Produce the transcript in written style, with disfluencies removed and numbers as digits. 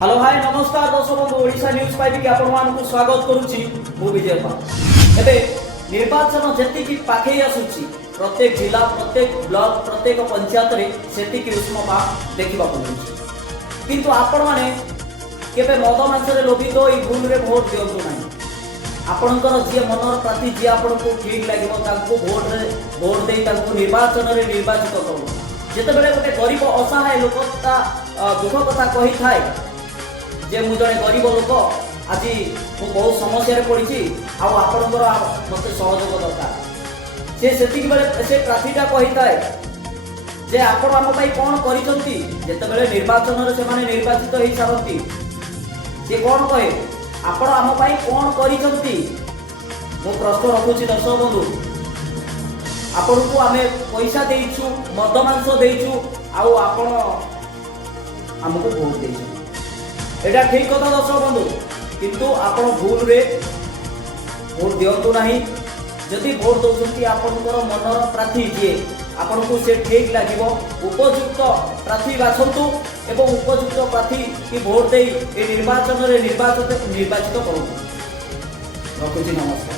Hello hi नमस्कार दर्शक बंधु ओडिशा न्यूज पाइबी के आपण मानकु स्वागत करूची मु विजय पाल। एबे निर्वाचन जेति की पाखे आसुची प्रत्येक जिला प्रत्येक ब्लॉक प्रत्येक पंचायत रे सेति की उष्मता देखिबा को मिलुची किंतु आपण माने केबे मद मांस रे लोभित ई भूल रे वोट दियंतु नाही। आपणकर जे मनर प्रार्थी जे आपनको ठीक लागिबो तांको वोट देई तांको निर्वाचन रे निर्वाचित करू। जेतेबेले गोटे गरीब असहाय लोक ता दुख कथा कहि थाए जे मु जने गरीब लोक आज मु बहुत समस्या पड़ी आपणकर मत सहयोग दरकार से सेतिक बेले से प्रार्थीटा कही थाए जे आपण आम पाई कोन करिसंती जेतेबेले निर्वाचन रे से माने निर्वाचित होई सारंती से कोन कहे आपण आम पाई कोन करिसंती। मु प्रश्न रखुची दर्शक बंधु आपण को आमे पैसा देइछु मद मांस देइछु आउ आपण हमको वोट देइछु एटा ठीक कथा दर्शक बंधु किंतु आपण भूल रे वोट दियंतु नाही। जदि वोट दउछंती आपनकर मनर प्रार्थी जे आपनको से ठीक लागिबो उपयुक्त प्रार्थी बाछंतु एवं उपयुक्त प्रार्थी की वोट देई ए निर्वाचन रे निर्वाचित करू। रखुची नमस्कार।